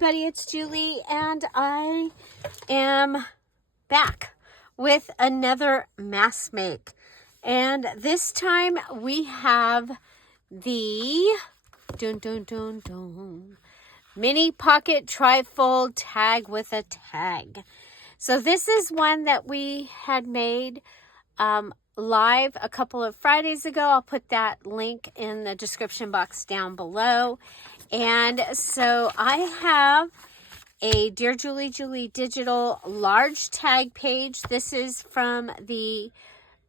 everybody, it's Julie, and I am back with another Mass Make. And this time we have the mini pocket trifold tag with a tag. So this is one that we had made live a couple of Fridays ago. I'll put that link in the description box down below. And so I have a Dear Julie Julie digital large tag page. This is from the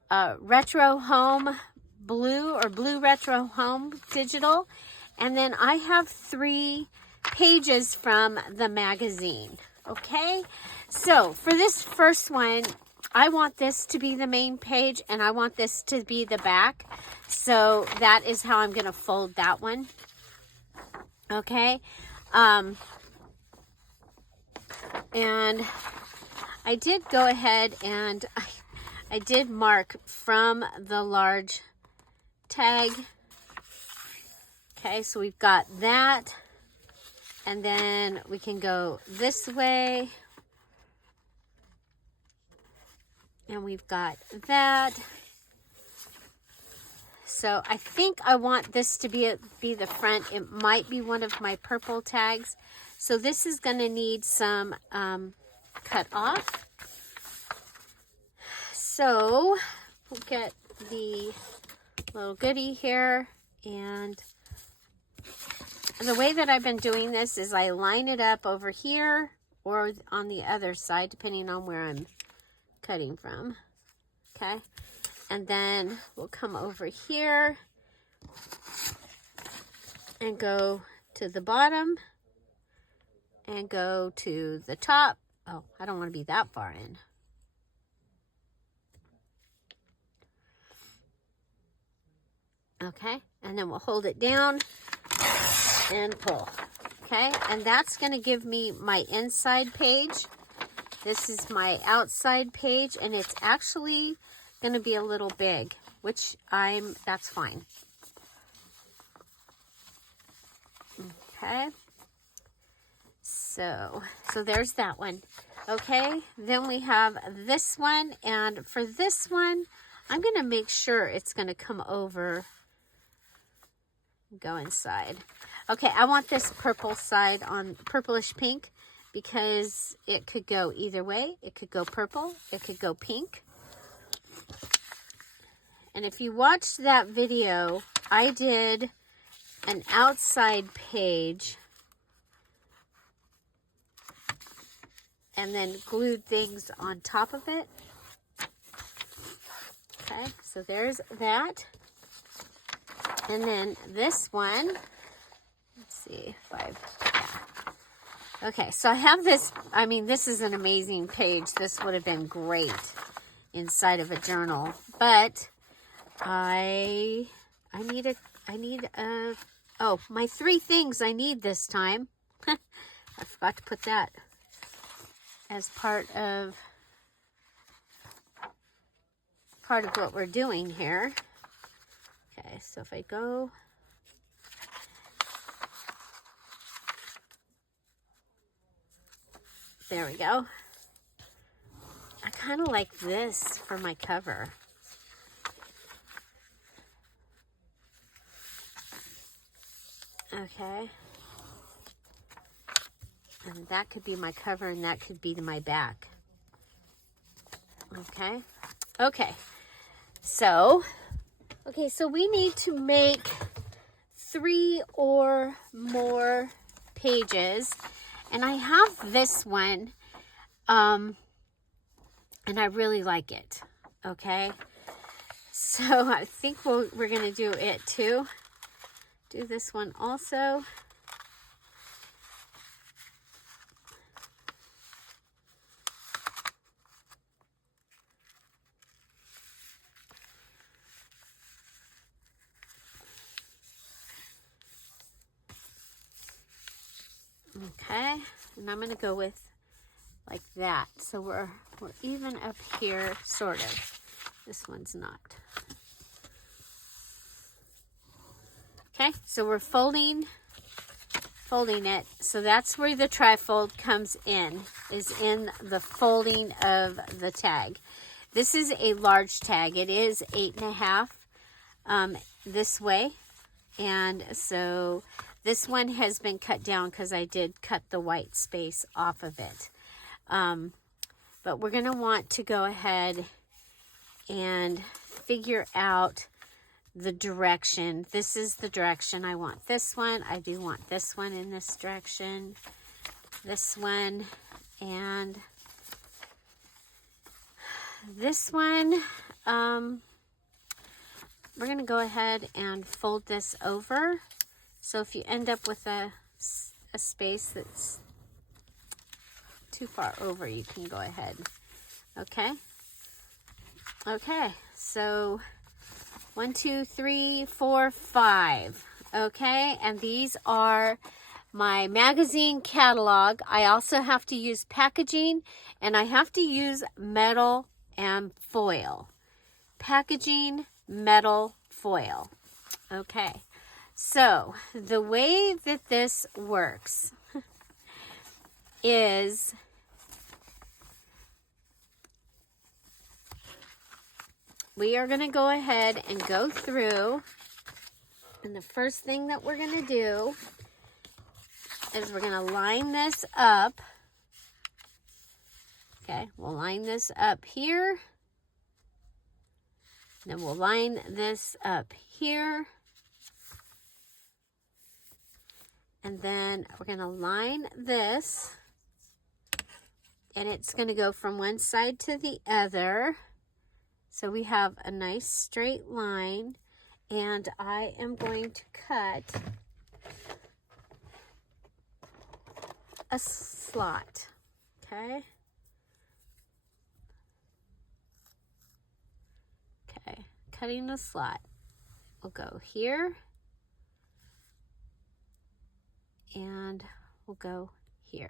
Retro Home Blue or Blue Retro Home digital. And then I have 3 pages from the magazine. Okay, so for this first one, I want this to be the main page and I want this to be the back. So that is how I'm going to fold that one. Okay, and I did go ahead and I did mark from the large tag. Okay, so we've got that, and then we can go this way, and we've got that. So I think I want this to be the front. It might be one of my purple tags. So this is going to need some cut off. So we'll get the little goodie here. And the way that I've been doing this is I line it up over here or on the other side, depending on where I'm cutting from. Okay. And then we'll come over here and go to the bottom and go to the top. Oh, I don't want to be that far in. Okay, and then we'll hold it down and pull. Okay, and that's going to give me my inside page. This is my outside page, and it's actually going to be a little big, which that's fine. Okay, so there's that one. Okay, then we have this one, and for this one I'm going to make sure it's going to come over, go inside. Okay, I want this purple side on purplish pink because it could go either way. It could go purple, it could go pink. And if you watched that video, I did an outside page and then glued things on top of it. Okay, so there's that. And then this one, let's see if yeah. Okay, so I have this, I mean, this is an amazing page. This would have been great inside of a journal, but I need oh, my 3 things I need this time. I forgot to put that as part of what we're doing here. Okay, so if I go, there we go. I kind of like this for my cover. Okay, and that could be my cover and that could be my back. Okay, so we need to make 3 or more pages, and I have this one, and I really like it. Okay, so I think we're gonna do it too. Do this one also. Okay, and I'm going to go with like that. So we're even up here, sort of. This one's not. Okay, so we're folding folding it. So that's where the trifold comes in, is in the folding of the tag. This is a large tag. It is 8.5 this way. And so this one has been cut down because I did cut the white space off of it. But we're going to want to go ahead and figure out the direction. This is the direction. I want this one. I do want this one in this direction. This one. And this one. We're going to go ahead and fold this over. So if you end up with a space that's too far over, you can go ahead. Okay. Okay. So 1, 2, 3, 4, 5. Okay. And these are my magazine catalog. I also have to use packaging, and I have to use metal and foil. Packaging, metal, foil. Okay. So the way that this works is we are going to go ahead and go through, and the first thing that we're going to do is we're going to line this up. Okay, we'll line this up here. Then we'll line this up here. And then we're going to line this. And it's going to go from one side to the other. So we have a nice straight line. And I am going to cut a slot. Okay. Okay. Cutting the slot. We'll go here. And we'll go here.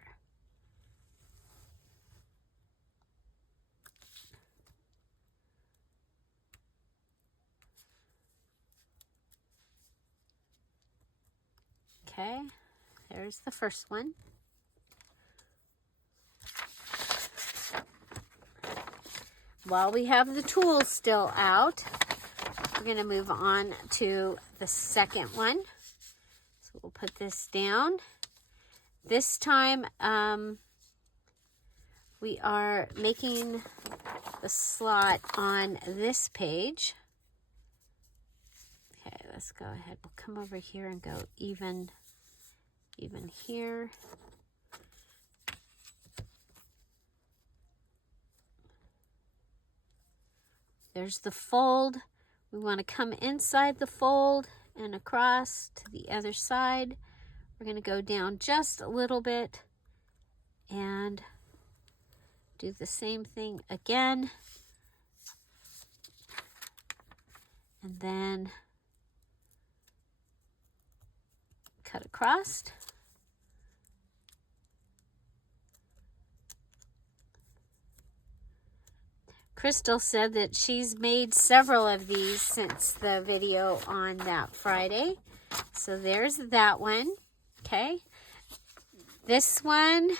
Okay, there's the first one. While we have the tools still out, we're going to move on to the second one. So we'll put this down. This time we are making the slot on this page. Okay, let's go ahead. We'll come over here and go even here. There's the fold. We want to come inside the fold and across to the other side. We're going to go down just a little bit and do the same thing again. And then cut across. Crystal said that she's made several of these since the video on that Friday. So there's that one. Okay. This one.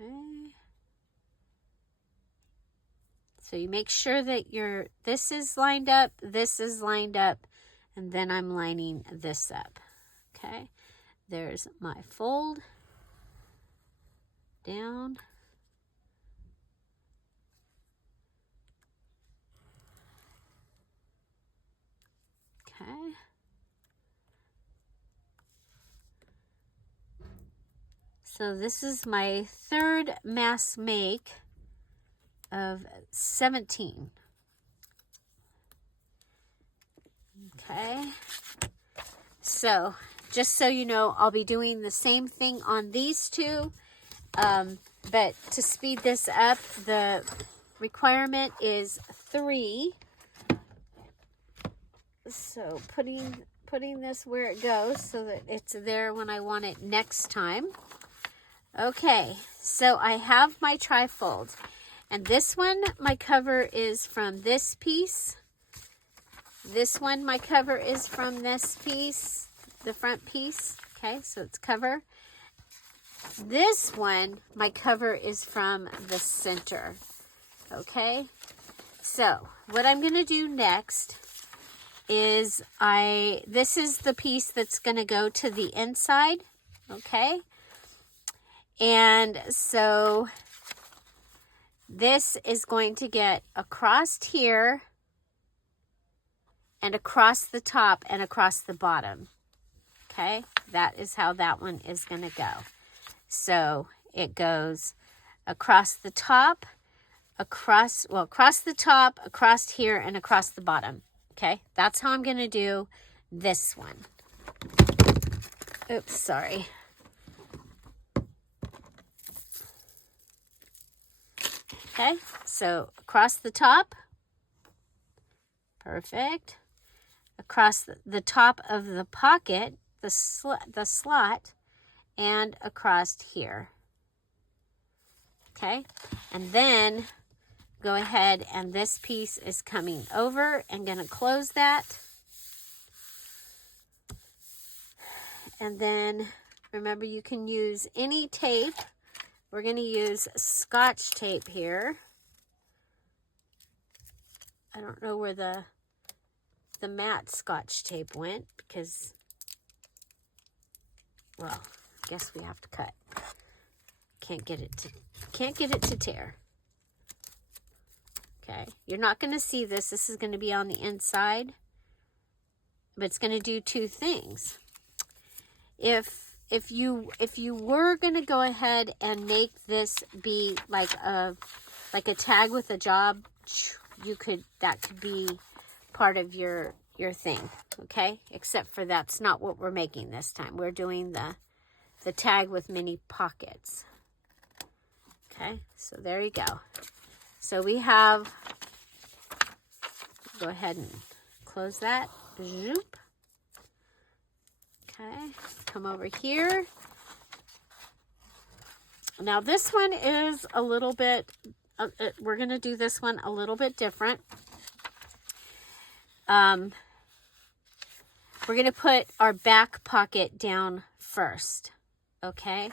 Okay. So you make sure that this is lined up, this is lined up, and then I'm lining this up. Okay. There's my fold. Down. Okay. So this is my third mass make of 17. Okay. So just so you know, I'll be doing the same thing on these two. But to speed this up, the requirement is 3. So putting this where it goes so that it's there when I want it next time. Okay, so I have my trifold. And this one, my cover is from this piece. This one, my cover is from this piece, the front piece. Okay, so it's cover. This one, my cover is from the center. Okay, so what I'm going to do next is this is the piece that's going to go to the inside. Okay, and so this is going to get across here and across the top and across the bottom. Okay, that is how that one is going to go. So it goes across the top, across the top, across here, and across the bottom. Okay, that's how I'm going to do this one. Oops, sorry. Okay, so across the top. Perfect. Across the top of the pocket, the slot, and across here. Okay, and then go ahead, and this piece is coming over and going to close that. And then remember, you can use any tape. We're going to use Scotch tape here. I don't know where the matte Scotch tape went because, well, I guess we have to cut. Can't get it to tear. Okay, you're not going to see this. This is going to be on the inside, but it's going to do two things. If you were going to go ahead and make this be like a tag with a job, that could be part of your thing. Okay, except for that's not what we're making this time. We're doing the tag with mini pockets. Okay, so there you go. So we have, go ahead and close that. Zoop. Okay, come over here. Now this one is a little bit, we're going to do this one a little bit different. We're going to put our back pocket down first, okay?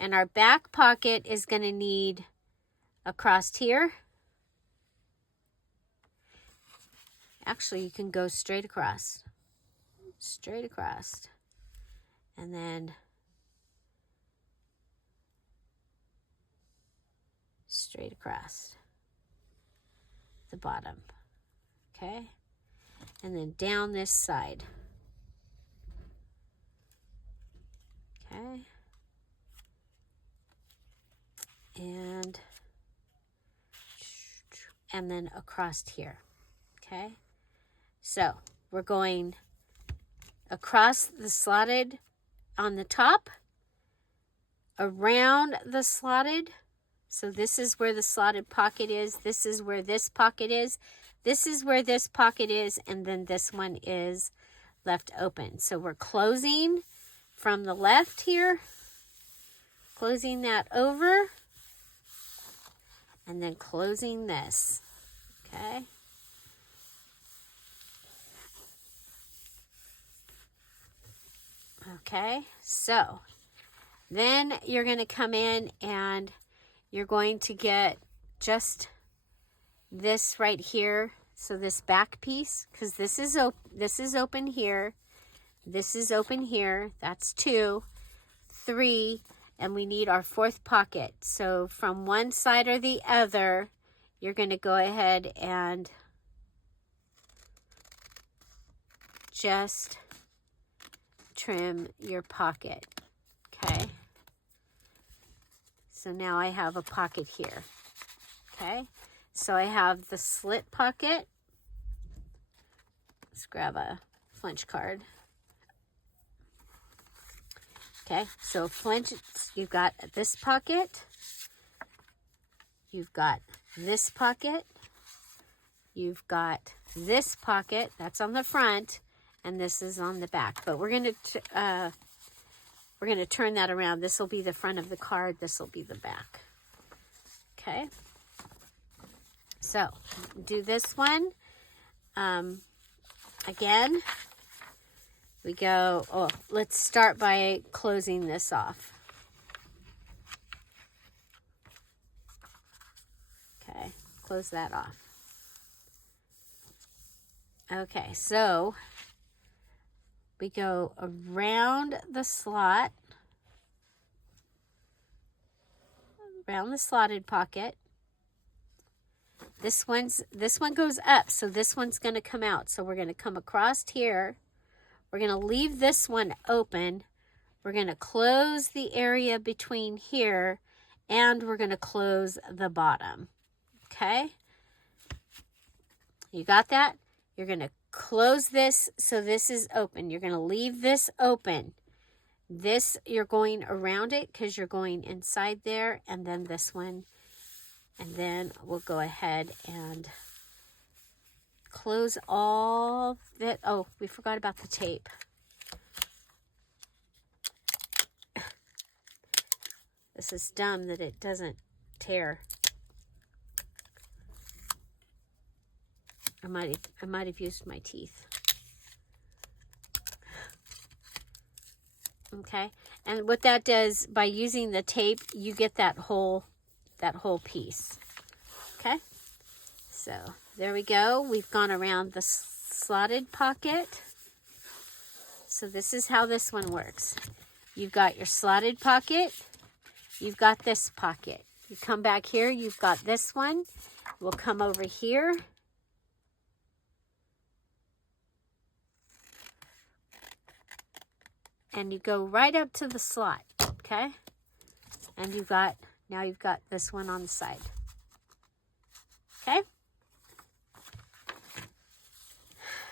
And our back pocket is going to need across here. Actually, you can go straight across, and then straight across the bottom, okay? And then down this side, okay? And then across here, okay? So we're going across the slotted on the top, around the slotted. So this is where the slotted pocket is. This is where this pocket is. This is where this pocket is. And then this one is left open. So we're closing from the left here, closing that over, and then closing this, okay? Okay, so then you're going to come in and you're going to get just this right here. So this back piece, because this is open here. This is open here. That's 2, 3, and we need our 4th pocket. So from one side or the other, you're going to go ahead and just trim your pocket, okay? So now I have a pocket here, okay? So I have the slit pocket. Let's grab a flinch card. Okay, so flinch, you've got this pocket, you've got this pocket, you've got this pocket, that's on the front, and this is on the back. But we're going to we're going to turn that around. This will be the front of the card. This will be the back. Okay. So do this one. Again, we go, oh, let's start by closing this off. Okay, close that off. Okay, so we go around the slot, around the slotted pocket. This one goes up, so this one's going to come out. So we're going to come across here. We're going to leave this one open. We're going to close the area between here, and we're going to close the bottom. Okay? You got that? You're going to close this so this is open. You're going to leave this open. This, you're going around it because you're going inside there, and then this one. And then we'll go ahead and close all that. Oh, we forgot about the tape. This is dumb that it doesn't tear. I might have used my teeth. Okay, and what that does, by using the tape, you get that whole piece. Okay, so there we go. We've gone around the slotted pocket. So this is how this one works. You've got your slotted pocket. You've got this pocket. You come back here. You've got this one. We'll come over here. And you go right up to the slot. Okay, and now you've got this one on the side. Okay?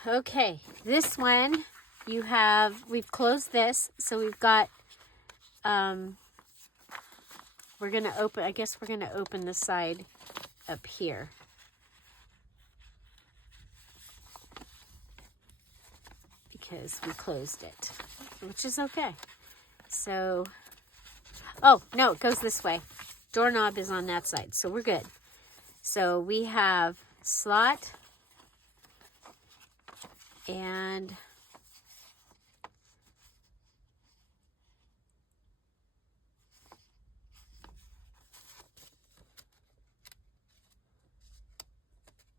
Okay, this one we've closed this, so we've got, we're going to open, I guess we're going to open the side up here. Because we closed it, which is okay. So, oh, no, it goes this way. Doorknob is on that side, so we're good. So we have slot and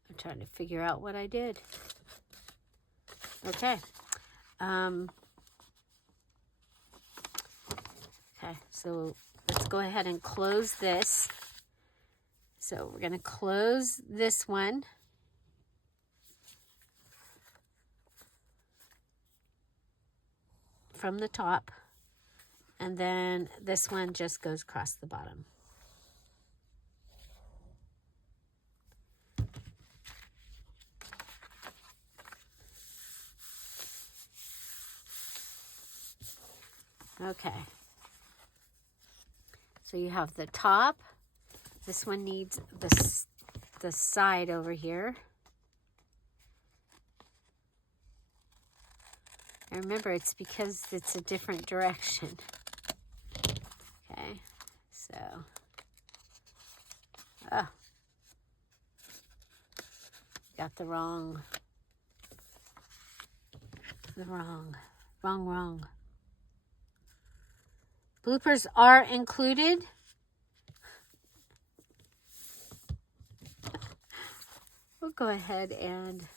I'm trying to figure out what I did. Okay. Okay, so let's go ahead and close this. So we're going to close this one. From the top. And then this one just goes across the bottom. Okay. So you have the top. This one needs the side over here. And remember, it's because it's a different direction. Okay, so, got the wrong. Bloopers are included. We'll go ahead and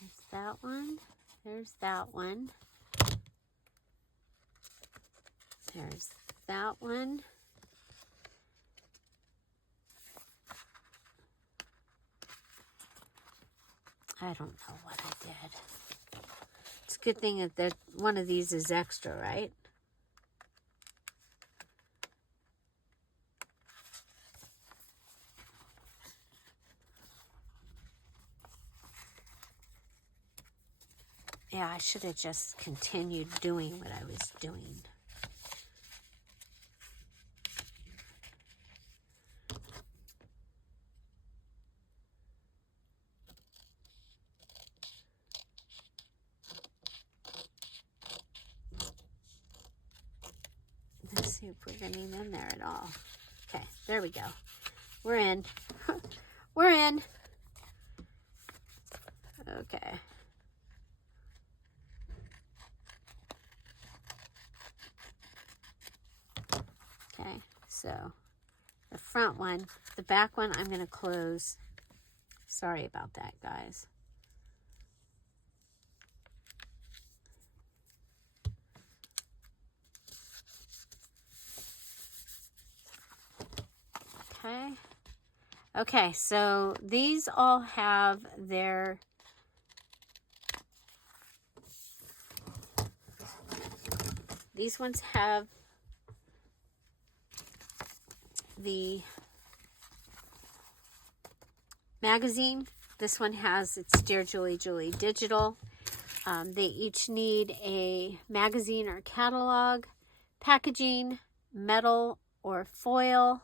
there's that one. There's that one. There's that one. I don't know what I did. It's a good thing that one of these is extra, right? Yeah, I should have just continued doing what I was doing. see if we're getting in there at all. Okay, there we go. We're in. We're in. Okay. Okay, so the front one, the back one I'm going to close. Sorry about that, guys. Okay. Okay, so these all have their these ones have the magazine. This one has its Dear Julie Julie digital. They each need a magazine or catalog, packaging, metal or foil.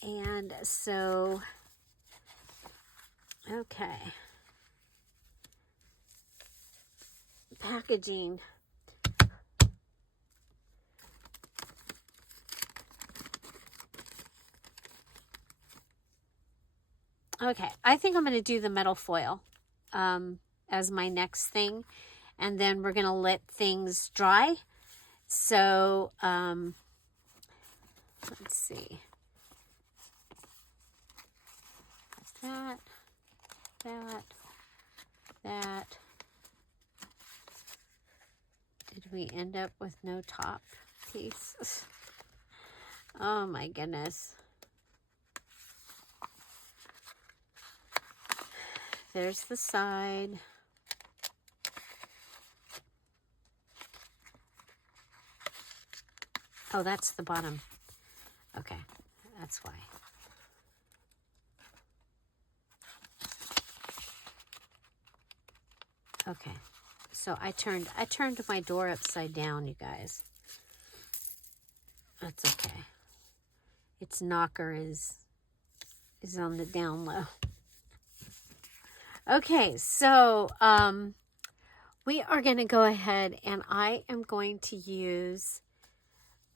And so, okay. Packaging. Okay, I think I'm going to do the metal foil as my next thing. And then we're going to let things dry. So, let's see. That. Did we end up with no top piece? Oh my goodness. There's the side. Oh, that's the bottom. Okay, that's why. Okay, so I turned my door upside down, you guys. That's okay. Its knocker is on the down low. Okay, so we are going to go ahead and I am going to use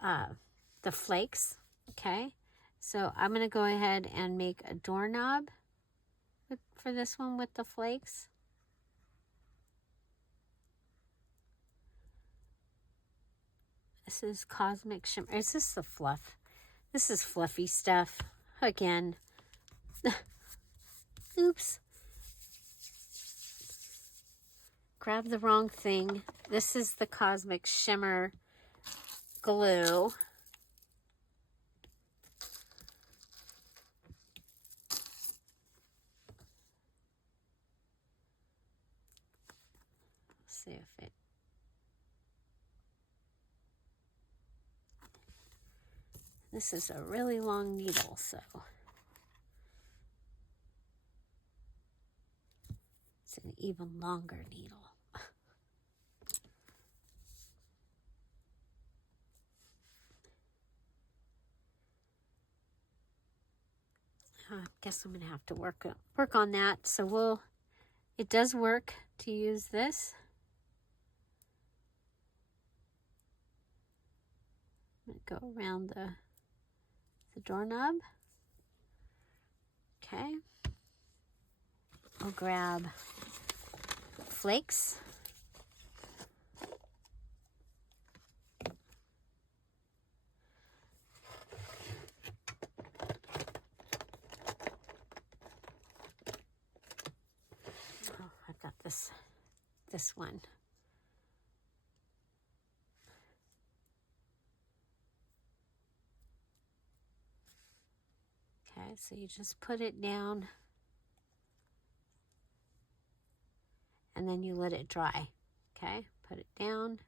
the flakes. Okay, so I'm going to go ahead and make a doorknob for this one with the flakes. This is Cosmic Shimmer. Is this the fluff? This is fluffy stuff. Again. Oops. Grab the wrong thing. This is the Cosmic Shimmer glue. Let's see if it... This is a really long needle, so it's an even longer needle. I guess I'm gonna have to work on that. So it does work to use this. I'm gonna go around the doorknob. Okay. I'll grab flakes. Oh, I've got this one. Okay, so you just put it down and then you let it dry. Okay, put it down.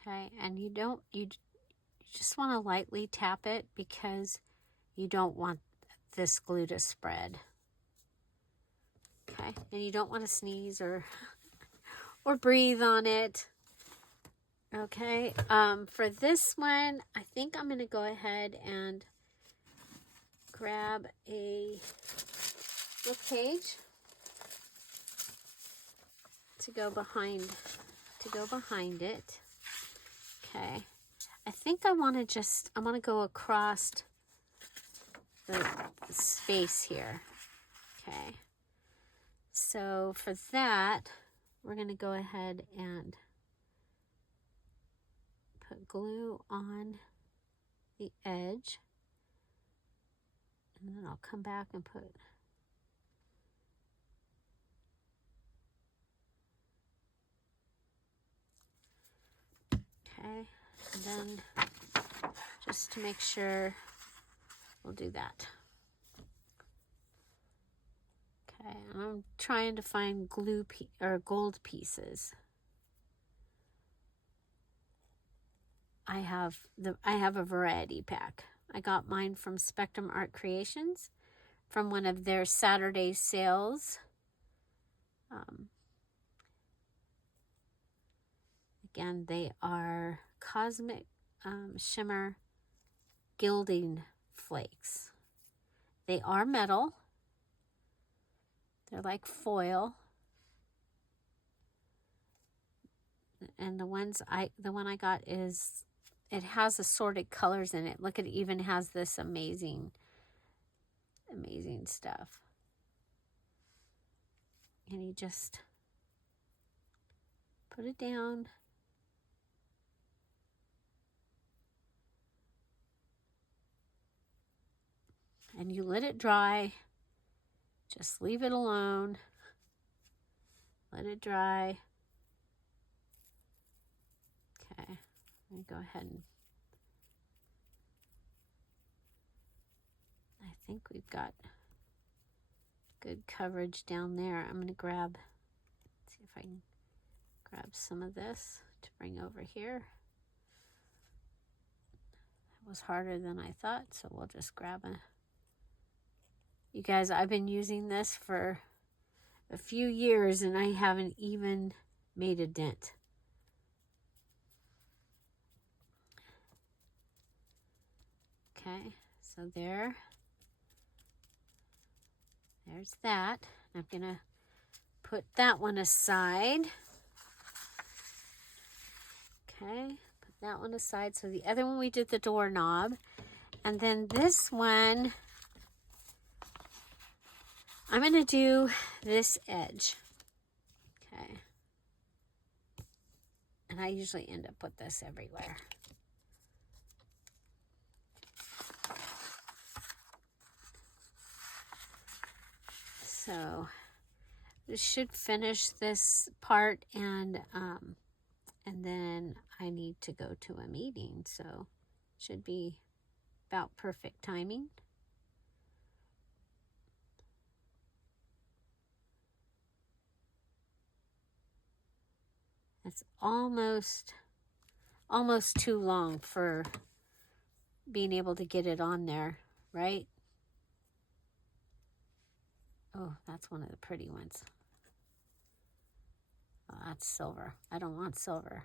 Okay, and you just want to lightly tap it because you don't want this glue to spread. Okay, and you don't want to sneeze or or breathe on it. Okay, for this one, I think I'm going to go ahead and grab a book page to go behind it. Okay, I think I want to go across the space here. Okay, so for that, we're going to go ahead and put glue on the edge, and then I'll come back and put okay, and then just to make sure, we'll do that. Okay, and I'm trying to find gold pieces. I have a variety pack. I got mine from Spectrum Art Creations from one of their Saturday sales. Again, they are Cosmic Shimmer Gilding Flakes. They are metal. They're like foil. And the one I got is, it has assorted colors in it. Look, it even has this amazing stuff. And you just put it down. And you let it dry. Just leave it alone. Let it dry. Okay, let me go ahead and I think we've got good coverage down there. I'm going to see if I can grab some of this to bring over here. It was harder than I thought, so we'll just grab a... You guys, I've been using this for a few years and I haven't even made a dent. Okay, so there's that. I'm gonna put that one aside. Okay, put that one aside. So the other one we did the doorknob, and then this one I'm gonna do this edge. Okay, and I usually end up with this everywhere. So this should finish this part, and then I need to go to a meeting, so should be about perfect timing. It's almost too long for being able to get it on there, right? Oh, that's one of the pretty ones. Oh, that's silver. I don't want silver.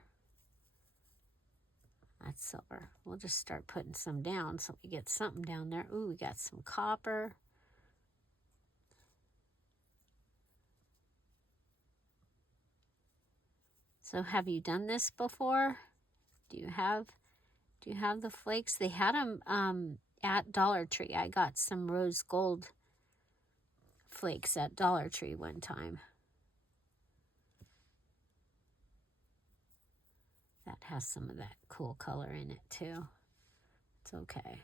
That's silver. We'll just start putting some down so we get something down there. Ooh, we got some copper. So have you done this before? Do you have the flakes? They had them at Dollar Tree. I got some rose gold flakes at Dollar Tree one time. That has some of that cool color in it too. It's okay.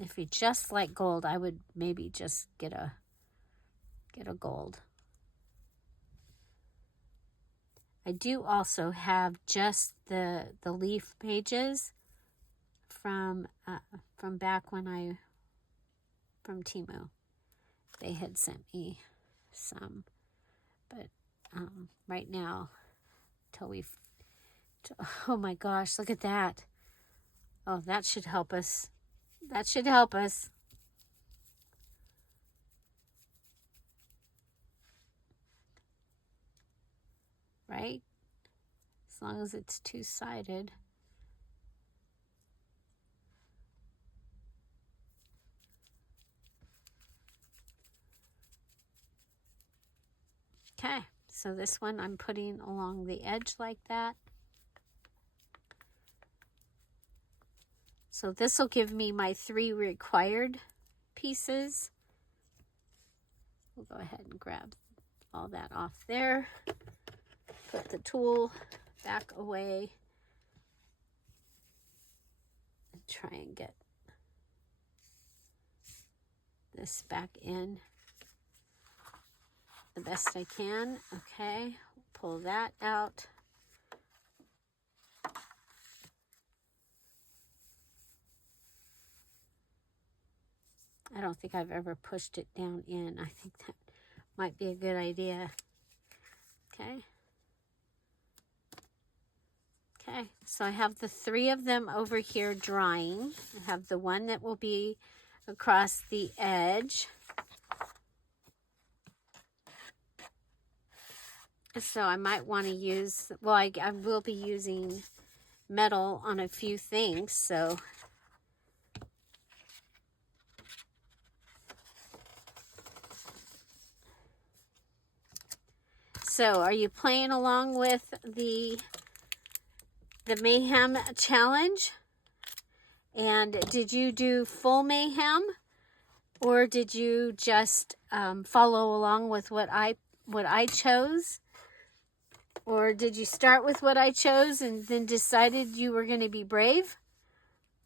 If you just like gold, I would maybe just get a gold. I do also have just the leaf pages from back when from Temu. They had sent me some, but right now, oh my gosh, look at that. Oh, that should help us that should help us. Right? As long as it's two-sided. Okay, so this one I'm putting along the edge like that. So this will give me my 3 required pieces. We'll go ahead and grab all that off there. Put the tool back away. And try and get this back in the best I can. Okay, pull that out. I don't think I've ever pushed it down in. I think that might be a good idea. Okay. Okay, so I have the 3 of them over here drying. I have the one that will be across the edge. So I might want to use, well, I will be using metal on a few things, so are you playing along with the Mayhem challenge? And did you do full Mayhem, or did you just follow along with what I chose? Or did you start with what I chose and then decided you were going to be brave?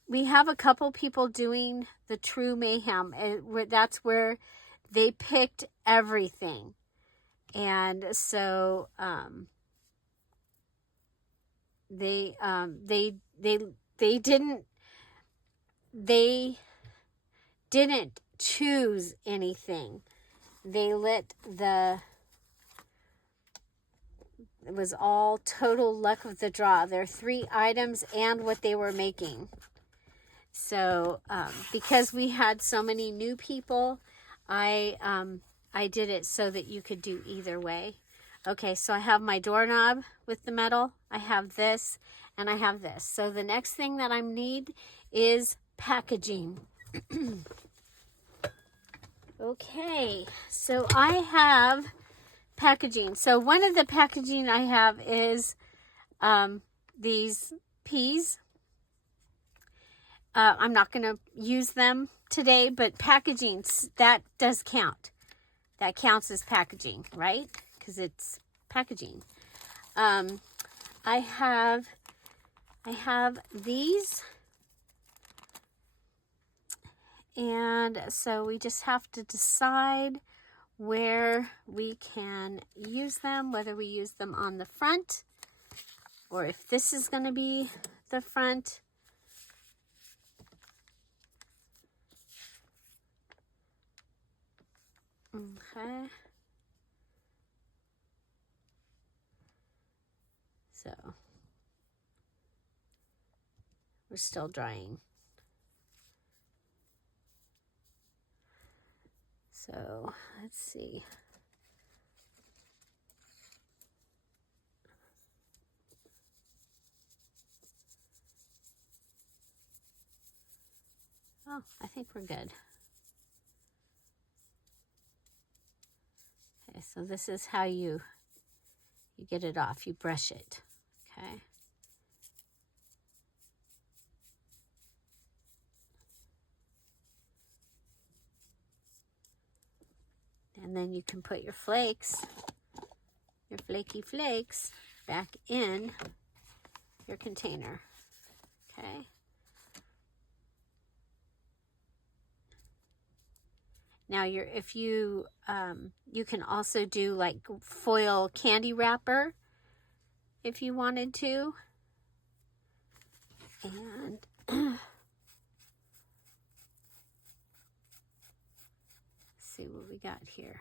We have a couple people doing the true Mayhem. That's where they picked everything. And so they didn't choose anything. They let it was all total luck of the draw. Their 3 items and what they were making. So because we had so many new people, I did it so that you could do either way. Okay, so I have my doorknob with the metal. I have this, and I have this. So the next thing that I need is packaging. Okay, so I have packaging. So one of the packaging I have is these peas. I'm not going to use them today, but packaging, that does count. That counts as packaging, right? Because it's packaging. I have these. And so we just have to decide where we can use them, whether we use them on the front or if this is going to be the front. Okay. So we're still drying. So let's see. Oh, I think we're good. Okay, so this is how you get it off. You brush it, okay? And then you can put your flakes, your flaky flakes, back in your container, okay? Now if you can also do like foil candy wrapper if you wanted to. And see what we got here.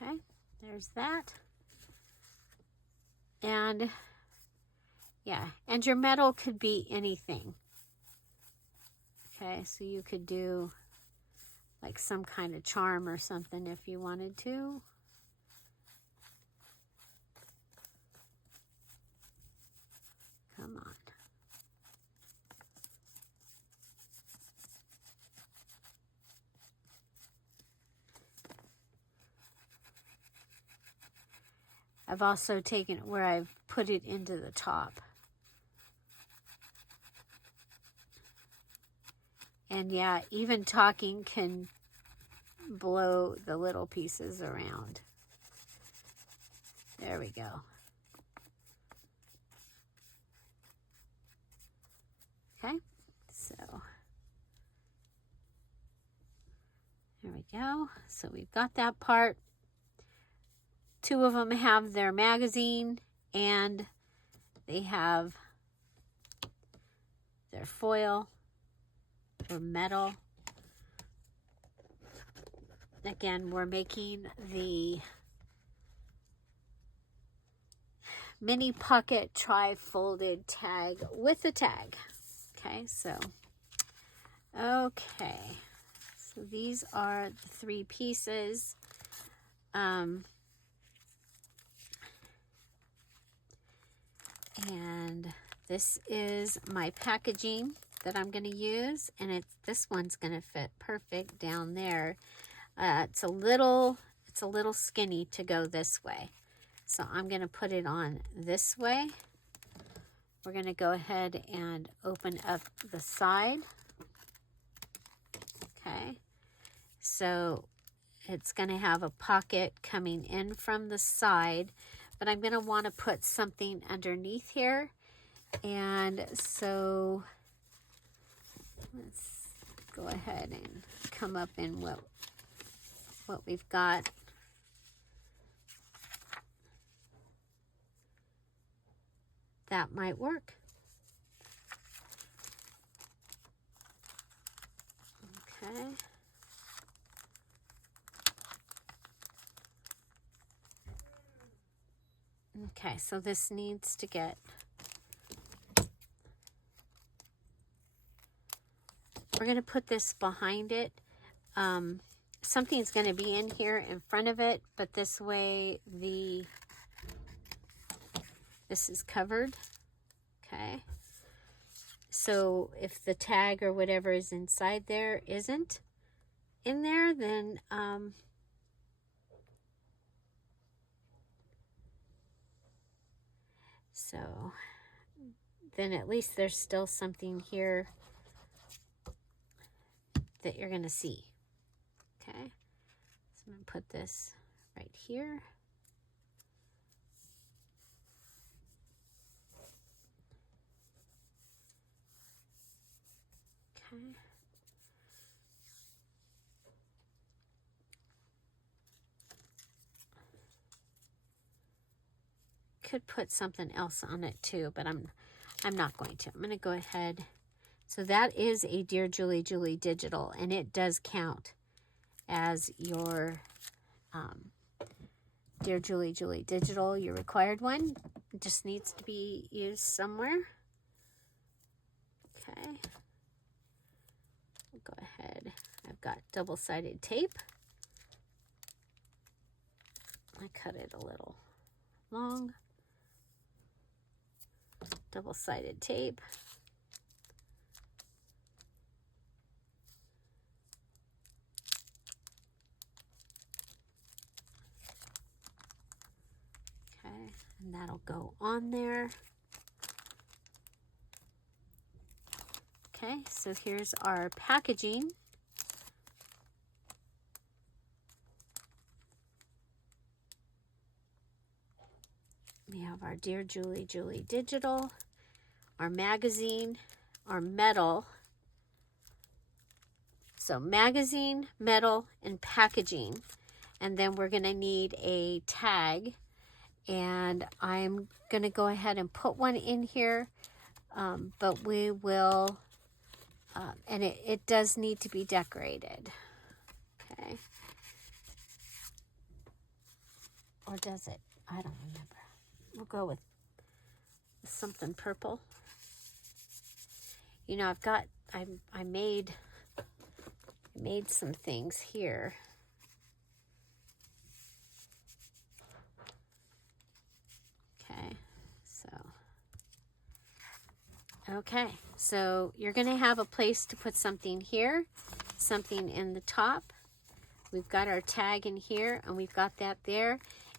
Okay. there's that. And yeah, and your metal could be anything. Okay, so you could do like some kind of charm or something if you wanted to. Come on. I've also taken it where I've put it into the top. And yeah, even talking can blow the little pieces around. There we go. Okay, so there we go. So we've got that part. Two of them have their magazine and they have their foil or metal. Again, we're making the mini pocket tri-folded tag with a tag. Okay, so these are the 3 pieces. And this is my packaging that I'm going to use, and this one's going to fit perfect down there. It's a little skinny to go this way, so I'm going to put it on this way. We're going to go ahead and open up the side. Okay, so it's going to have a pocket coming in from the side, but I'm going to want to put something underneath here. And so let's go ahead and come up in what we've got. That might work. Okay. Okay, so this needs to get, we're going to put this behind it. Something's going to be in here in front of it, but this way this is covered. Okay, so if the tag or whatever is inside there isn't in there, then so then at least there's still something here that you're going to see. Okay, so I'm going to put this right here. Okay. Could put something else on it too, but I'm not going to. I'm going to go ahead. So that is a DearJulieJulie digital, and it does count as your DearJulieJulie digital, your required one. It just needs to be used somewhere. Okay. We'll go ahead. I've got double-sided tape. I cut it a little long. Double-sided tape. Okay, and that'll go on there. Okay, so here's our packaging. We have our DearJulieJulie digital, our magazine, our metal. So magazine, metal, and packaging. And then we're going to need a tag. And I'm going to go ahead and put one in here. But we will, and it does need to be decorated. Okay. Or does it? I don't remember. We'll go with something purple. You know, I made some things here. Okay, so you're going to have a place to put something here, something in the top. We've got our tag in here, and we've got that there.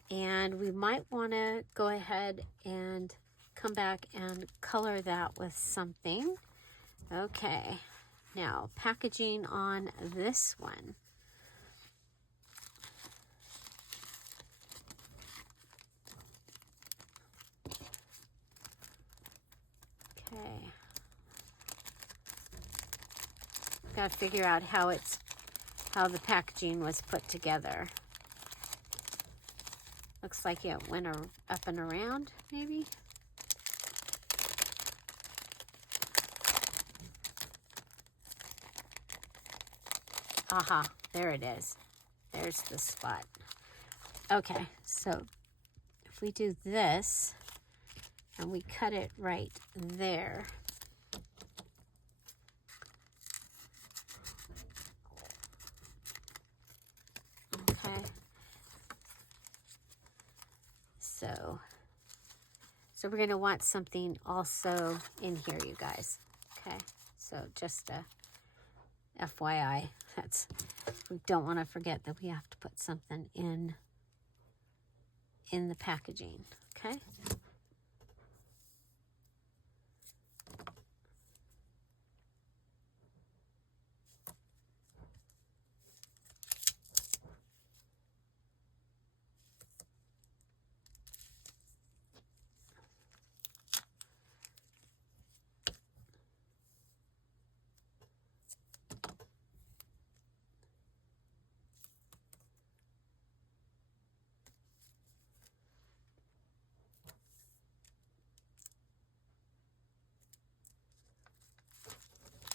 And we might want to go ahead and come back and color that with something. Okay, now packaging on this one. Okay. Got to figure out how the packaging was put together. Looks like it went up and around, maybe. Aha, there it is. There's the spot. Okay, so if we do this and we cut it right there. Okay. So we're going to want something also in here, you guys. Okay, so just a FYI, we don't want to forget that we have to put something in the packaging, okay?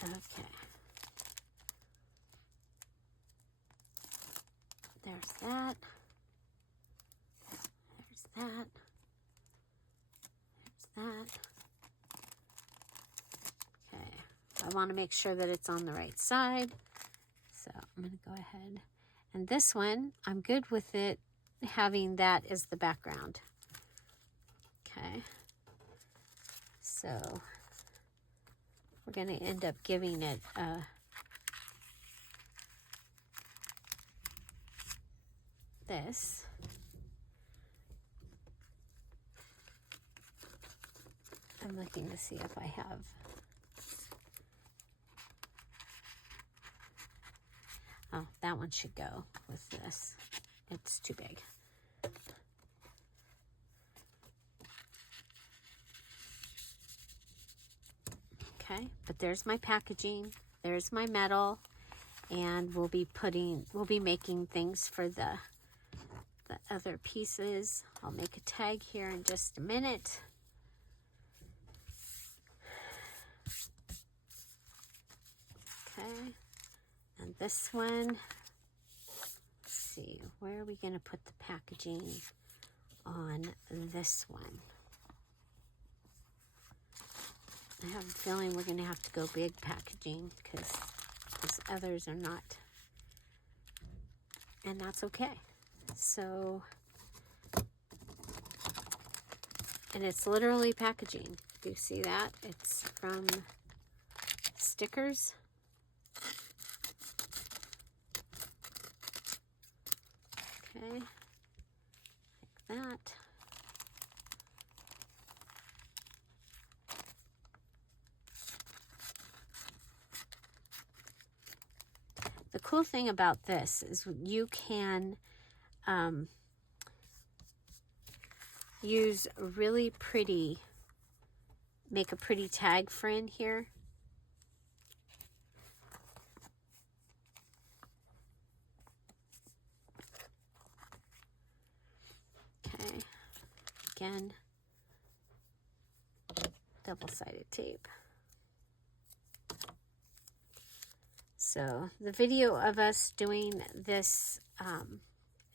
Okay. There's that. There's that. There's that. Okay. I want to make sure that it's on the right side. So I'm going to go ahead. And this one, I'm good with it having that as the background. Okay. So we're going to end up giving it this. I'm looking to see if I have. Oh, that one should go with this. It's too big. Okay, but there's my packaging. There's my metal, and we'll be making things for the other pieces. I'll make a tag here in just a minute. Okay, and this one, let's see, where are we going to put the packaging on this one? I have a feeling we're going to have to go big packaging because these others are not. And that's okay. So, and it's literally packaging. Do you see that? It's from stickers. Okay, like that. The cool thing about this is you can use really pretty, make a pretty tag for in here. Okay, again, double-sided tape. So the video of us doing this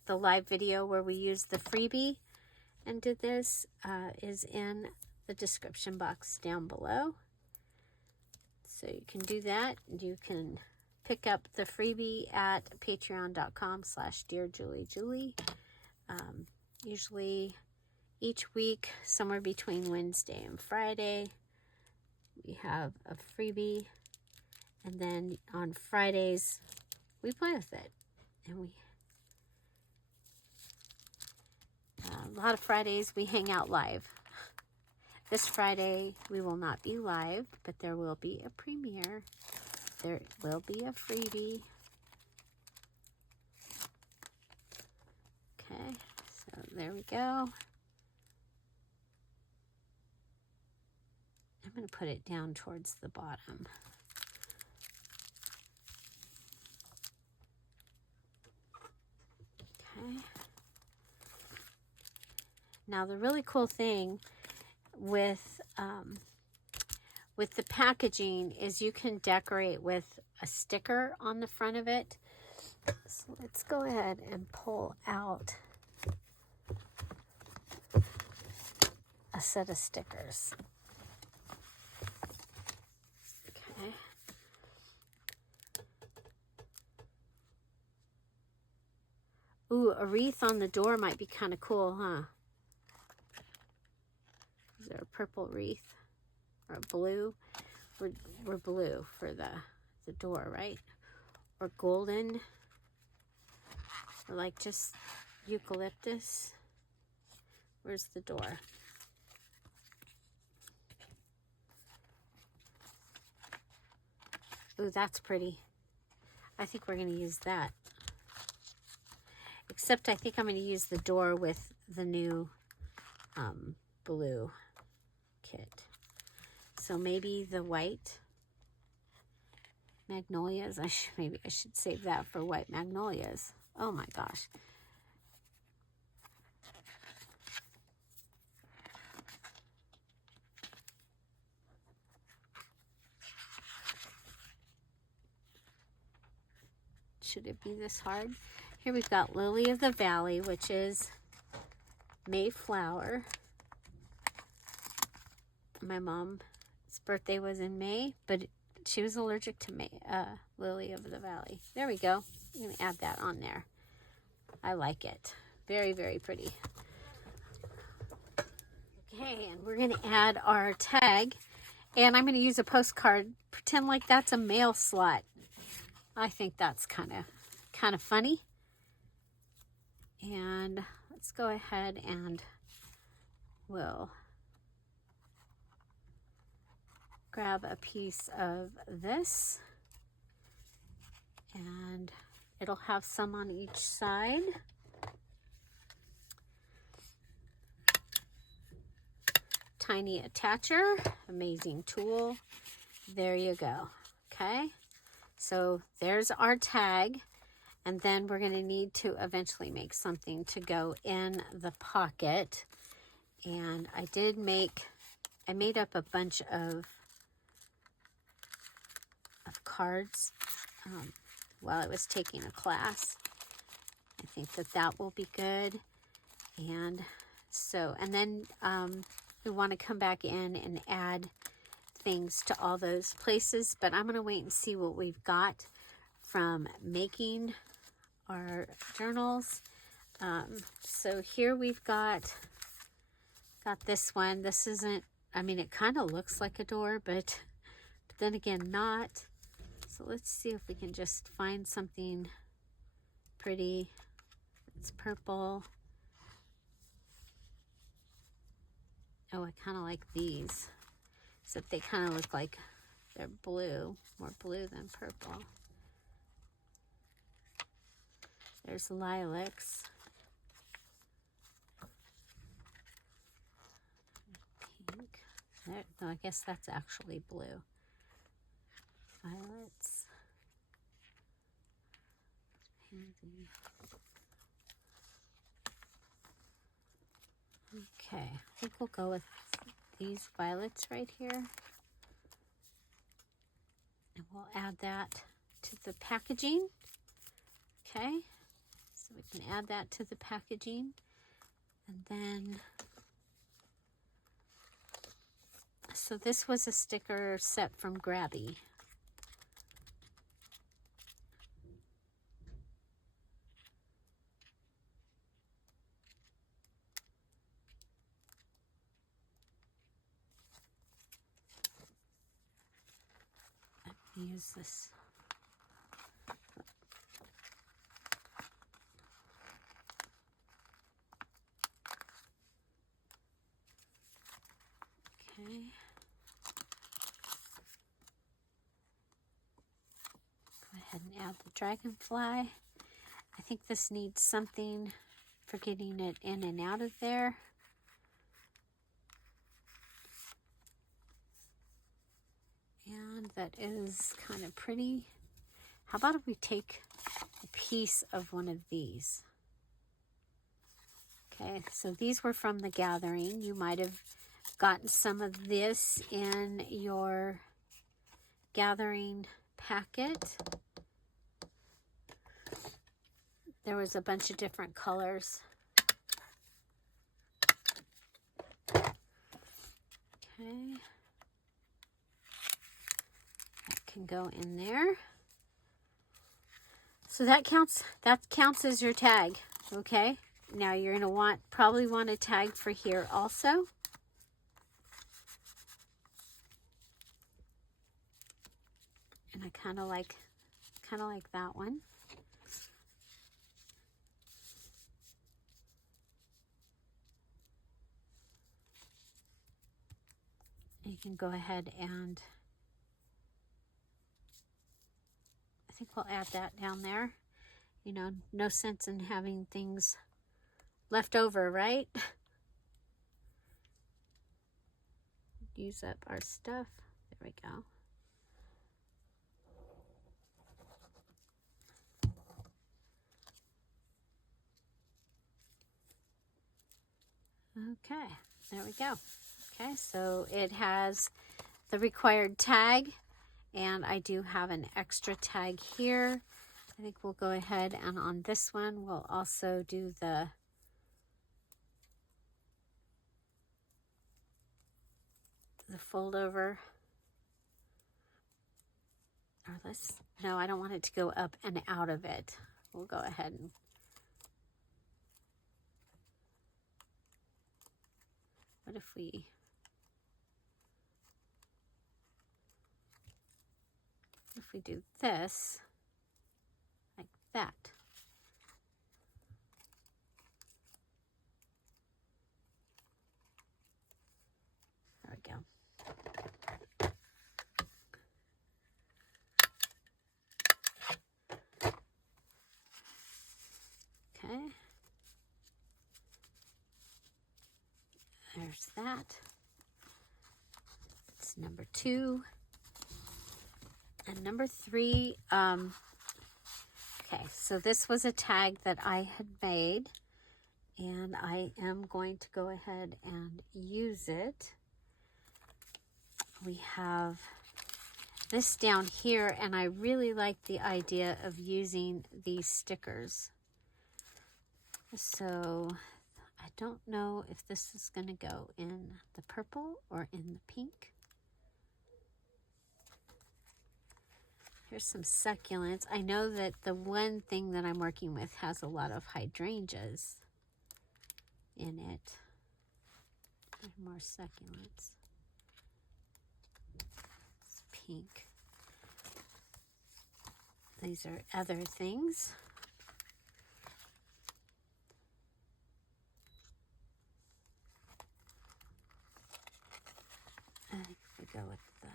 the live video where we used the freebie and did this is in the description box down below. So you can do that. You can pick up the freebie at patreon.com/DearJulieJulie. Usually each week, somewhere between Wednesday and Friday, we have a freebie. And then on Fridays, we play with it. And a lot of Fridays we hang out live. This Friday we will not be live, but there will be a premiere. There will be a freebie. Okay, so there we go. I'm going to put it down towards the bottom. Okay. Now the really cool thing with the packaging is you can decorate with a sticker on the front of it. So let's go ahead and pull out a set of stickers. Okay. Ooh, a wreath on the door might be kind of cool, huh? Is there a purple wreath or a blue? We're blue for the door, right? Or golden, or like just eucalyptus. Where's the door? Ooh, that's pretty. I think we're going to use that. Except I think I'm going to use the door with the new blue kit. So maybe the white magnolias. Maybe I should save that for white magnolias. Oh my gosh. Should it be this hard? Here we've got Lily of the Valley, which is Mayflower. My mom's birthday was in May, but she was allergic to Lily of the Valley. There we go. I'm going to add that on there. I like it. Very, very pretty. Okay, and we're going to add our tag. And I'm going to use a postcard. Pretend like that's a mail slot. I think that's kind of funny. And let's go ahead and we'll grab a piece of this, and it'll have some on each side. Tiny attacher, amazing tool. There you go. Okay, so there's our tag, and then we're going to need to eventually make something to go in the pocket. And I made up a bunch of cards while I was taking a class. I think that will be good. And then we want to come back in and add things to all those places, but I'm going to wait and see what we've got from making our journals. So here we've got this one. This isn't, I mean, it kind of looks like a door, but then again, not. So let's see if we can just find something pretty. It's purple. Oh, I kind of like these, except they kind of look like they're blue, more blue than purple. There's lilacs. Pink. There, no, I guess that's actually blue. Violets. Pansy. Okay, I think we'll go with these violets right here. And we'll add that to the packaging. Okay, so So we can add that to the packaging. And then, so this was a sticker set from Grabby. Let me use this. Okay. Go ahead and add the dragonfly. I think this needs something for getting it in and out of there. And that is kind of pretty. How about if we take a piece of one of these? Okay, so these were from the gathering. You might have gotten some of this in your gathering packet. There was a bunch of different colors. Okay. That can go in there. So that counts as your tag, okay? Now you're gonna probably want a tag for here also. And I kind of like that one. You can go ahead and I think we'll add that down there. You know, no sense in having things left over, right? Use up our stuff. There we go. Okay, there we go. Okay, so it has the required tag, and I do have an extra tag here. I think we'll go ahead and on this one, we'll also do the fold over. Or no, I don't want it to go up and out of it. We'll go ahead and what if we do this like that? There we go. Okay. There's that. That's number 2. And number 3, okay, so this was a tag that I had made, and I am going to go ahead and use it. We have this down here, and I really like the idea of using these stickers. So I don't know if this is going to go in the purple or in the pink. Here's some succulents. I know that the one thing that I'm working with has a lot of hydrangeas in it. And more succulents. It's pink. These are other things. I think if we go with the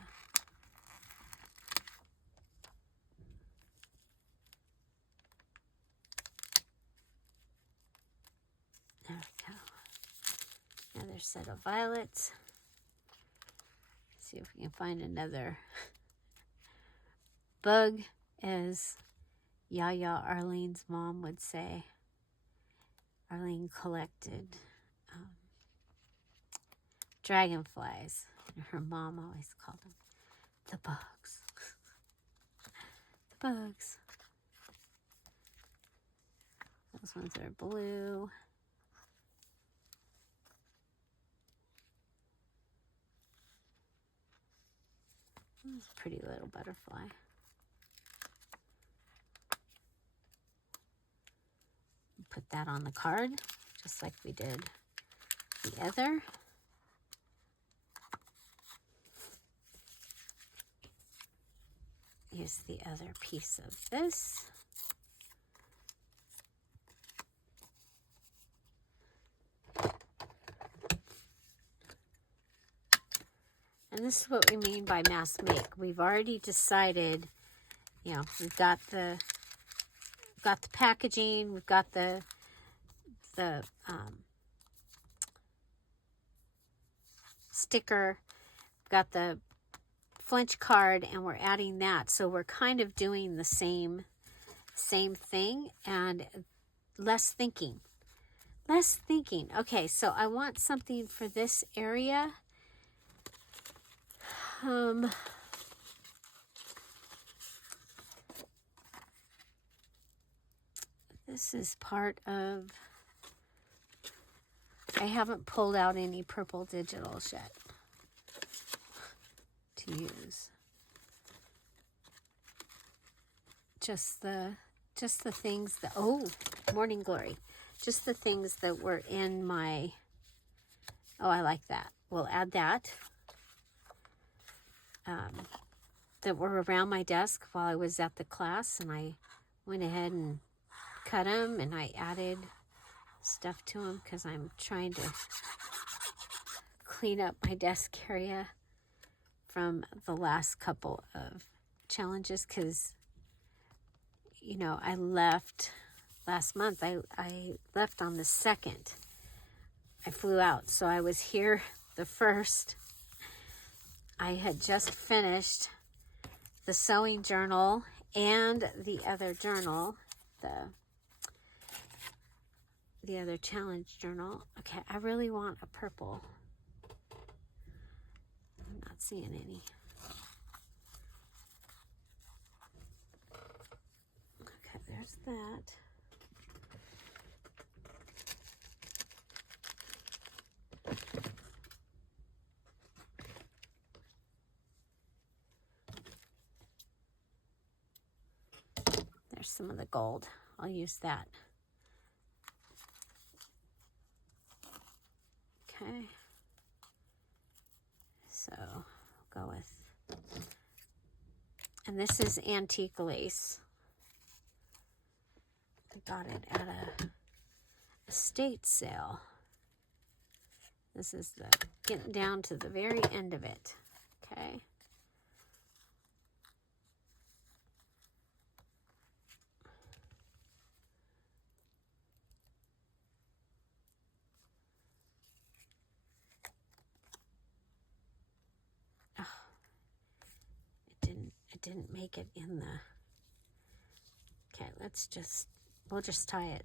there we go. Another set of violets. Let's see if we can find another bug, as Yaya, Arlene's mom, would say. Arlene collected dragonflies. And her mom always called them the bugs. The bugs. Those ones are blue. It's a pretty little butterfly. Put that on the card, just like we did the other. Use the other piece of this. And this is what we mean by mass make. We've already decided, you know, we've got the packaging, we've got the sticker, we've got the flinch card, and we're adding that. So we're kind of doing the same thing and less thinking. Less thinking. Okay, so I want something for this area. This is part of, I haven't pulled out any purple digitals yet to use. Just the things that, oh, Morning Glory. Just the things that were in my, oh, I like that. We'll add that. That were around my desk while I was at the class, and I went ahead and cut them, and I added stuff to them because I'm trying to clean up my desk area from the last couple of challenges, because, you know, I left last month. I left on the 2nd. I flew out, so I was here the 1st. I had just finished the sewing journal and the other journal, the other challenge journal. Okay, I really want a purple. I'm not seeing any. Okay, there's that. There's some of the gold. I'll use that. Okay. So, I'll go with, and this is antique lace. I got it at a estate sale. This is the, getting down to the very end of it. Okay. Didn't make it in the, okay, we'll just tie it.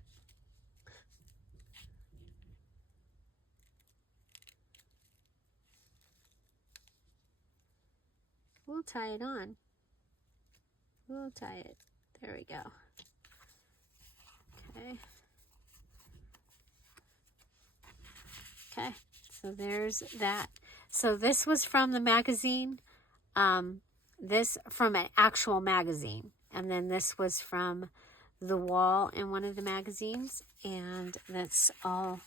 We'll tie it on. We'll tie it. There we go. Okay. Okay, so there's that. So this was from the magazine. This from an actual magazine, and then this was from the wall in one of the magazines, and that's all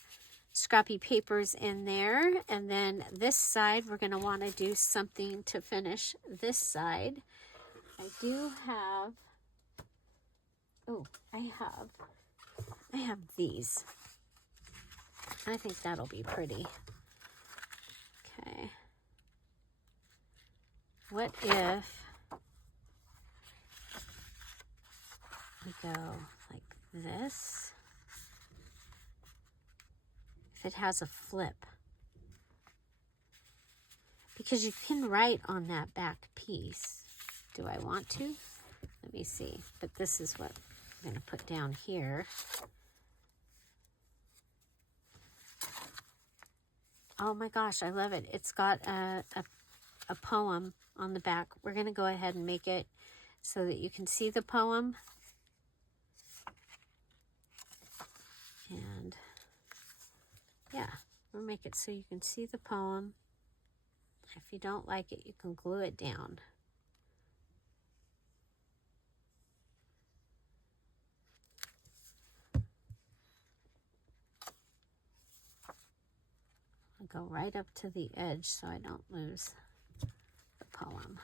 scrappy papers in there. And then this side, we're going to want to do something to finish this side. I do have, oh, I have these. I think that'll be pretty. Okay. What if we go like this? If it has a flip. Because you can write on that back piece. Do I want to? Let me see. But this is what I'm going to put down here. Oh my gosh, I love it. It's got a poem on the back. We're going to go ahead and make it so that you can see the poem. And yeah, we'll make it so you can see the poem. If you don't like it, you can glue it down. I'll go right up to the edge so I don't lose the poem.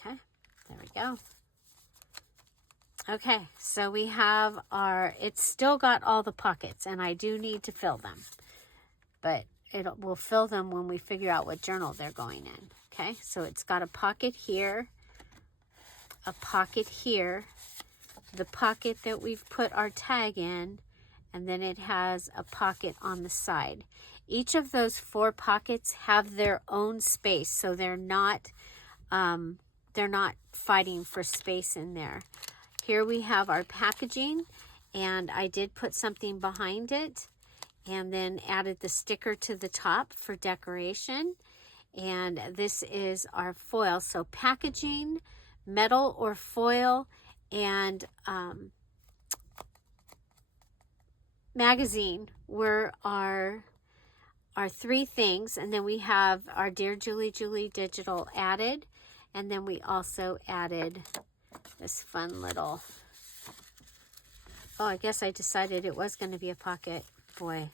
Okay, there we go. Okay, so we have our, it's still got all the pockets, and I do need to fill them. But we'll fill them when we figure out what journal they're going in. Okay, so it's got a pocket here, a pocket here, the pocket that we've put our tag in, and then it has a pocket on the side. Each of those 4 pockets have their own space, so they're not fighting for space in there. Here we have our packaging, and I did put something behind it and then added the sticker to the top for decoration. And this is our foil. So packaging, metal or foil, and magazine were our 3 things. And then we have our Dear Julie Julie digital added. And then we also added this fun little, oh, I guess I decided it was going to be a pocket. Boy.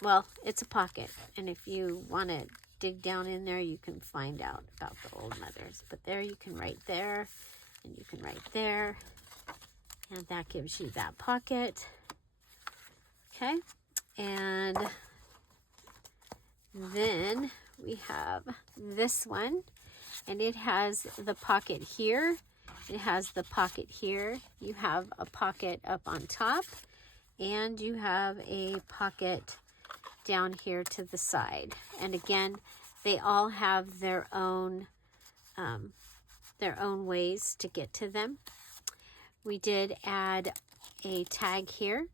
Well, it's a pocket. And if you want to dig down in there, you can find out about the old mothers. But there you can write there, and you can write there. And that gives you that pocket. Okay. And then we have this one. And it has the pocket here. It has the pocket here. You have a pocket up on top. And you have a pocket down here to the side. And again, they all have their own ways to get to them. We did add a tag here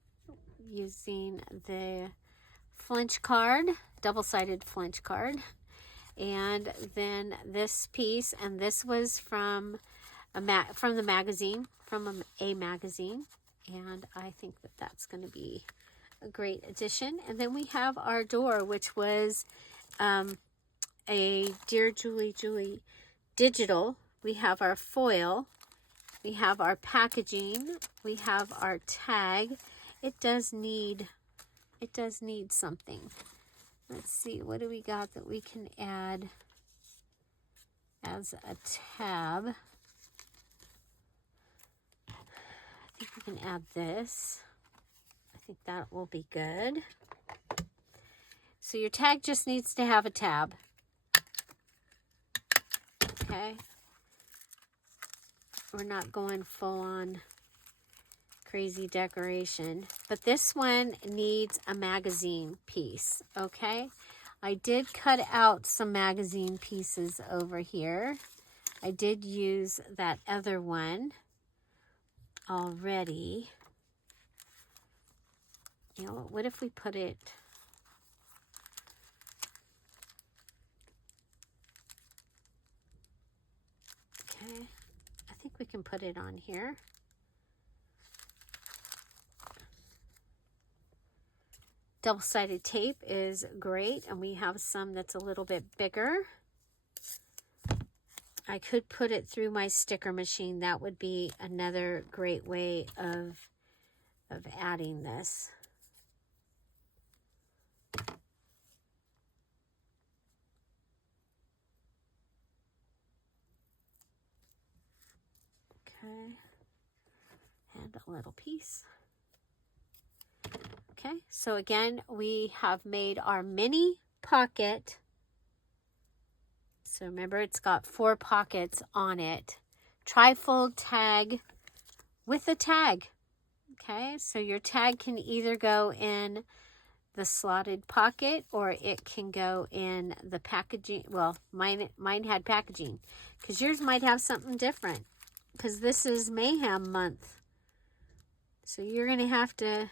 using the flinch card, double-sided flinch card. And then this piece, and this was from the magazine, from a magazine, and I think that that's going to be a great addition. And then we have our door, which was a Dear Julie Julie digital. We have our foil, we have our packaging, we have our tag. It does need something. Let's see, what do we got that we can add as a tab? I think we can add this. I think that will be good. So your tag just needs to have a tab. Okay. We're not going full on crazy decoration, but this one needs a magazine piece. Okay, I did cut out some magazine pieces over here. I did use that other one already. You know, what if we put it, okay, I think we can put it on here. Double-sided tape is great, and we have some that's a little bit bigger. I could put it through my sticker machine. That would be another great way of adding this. Okay, and a little piece. Okay, so again, we have made our mini pocket. So remember, it's got 4 pockets on it. Trifold tag with a tag. Okay, so your tag can either go in the slotted pocket, or it can go in the packaging. Well, mine had packaging, because yours might have something different, because this is Mayhem month. So you're going to have to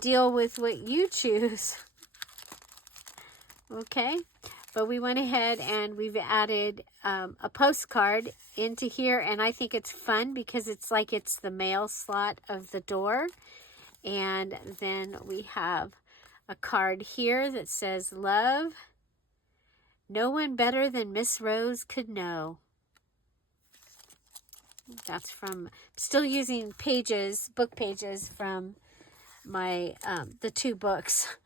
deal with what you choose. Okay, But we went ahead and we've added a postcard into here. And I think it's fun because it's like it's the mail slot of the door. And then we have a card here that says, love, no one better than Miss Rose could know. That's from, still using pages, book pages from my, the 2 books.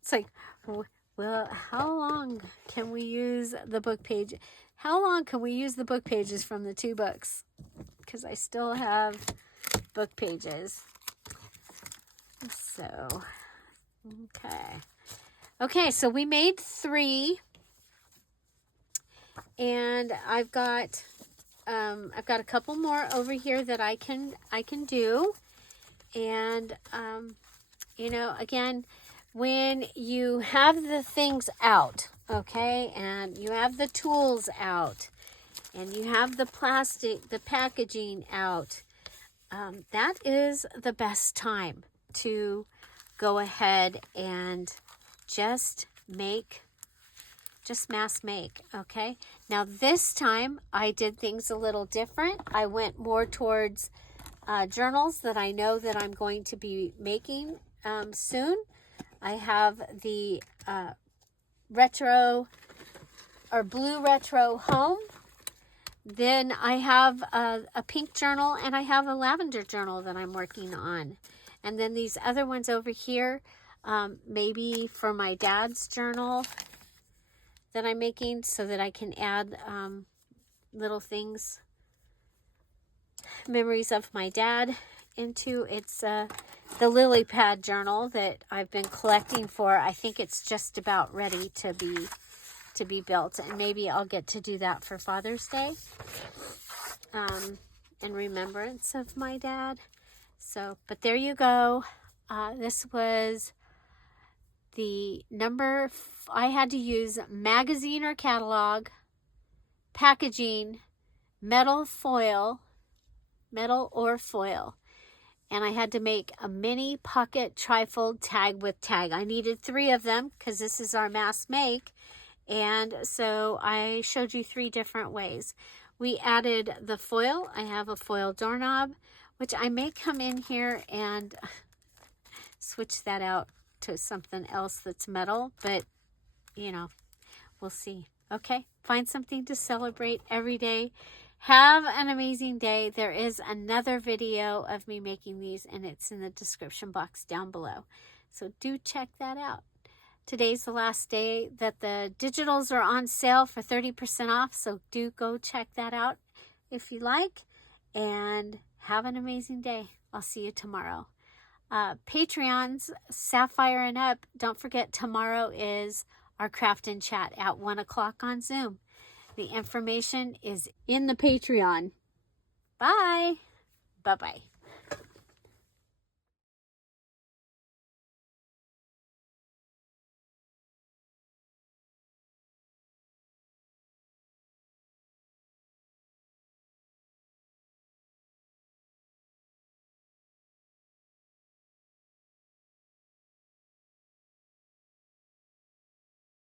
It's like, well, how long can we use the book page? How long can we use the book pages from the 2 books? Because I still have book pages. So, okay. Okay, so we made 3. And I've got a couple more over here that I can do. And, you know, again, when you have the things out, okay, and you have the tools out, and you have the plastic, the packaging out, that is the best time to go ahead and just mass make, okay? Now this time I did things a little different. I went more towards journals that I know that I'm going to be making soon. I have the retro or blue retro home. Then I have a pink journal, and I have a lavender journal that I'm working on. And then these other ones over here, maybe for my dad's journal that I'm making, so that I can add little things, memories of my dad into. It's the lily pad journal that I've been collecting for. I think it's just about ready to be built, and maybe I'll get to do that for Father's Day, in remembrance of my dad. So, but there you go. This was the number. I had to use magazine or catalog, packaging, metal or foil. And I had to make a mini pocket trifold tag with tag. I needed 3 of them because this is our mass make. And so I showed you 3 different ways. We added the foil. I have a foil doorknob, which I may come in here and switch that out to something else that's metal. But, you know, we'll see. Okay, find something to celebrate every day. Have an amazing day. There is another video of me making these, and it's in the description box down below. So do check that out. Today's the last day that the digitals are on sale for 30% off. So do go check that out if you like. And have an amazing day. I'll see you tomorrow. Patreons, Sapphire and up, don't forget tomorrow is our craft and chat at 1 o'clock on Zoom. The information is in the Patreon. Bye. Bye-bye.